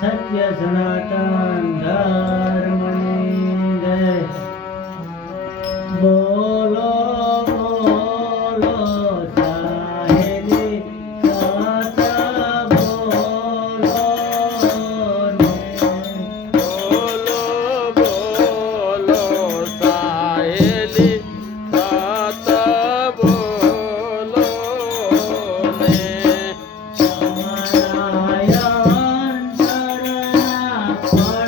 સત્ય સનાતન ધર્મની જય. બોલો. Lord.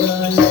Thank you.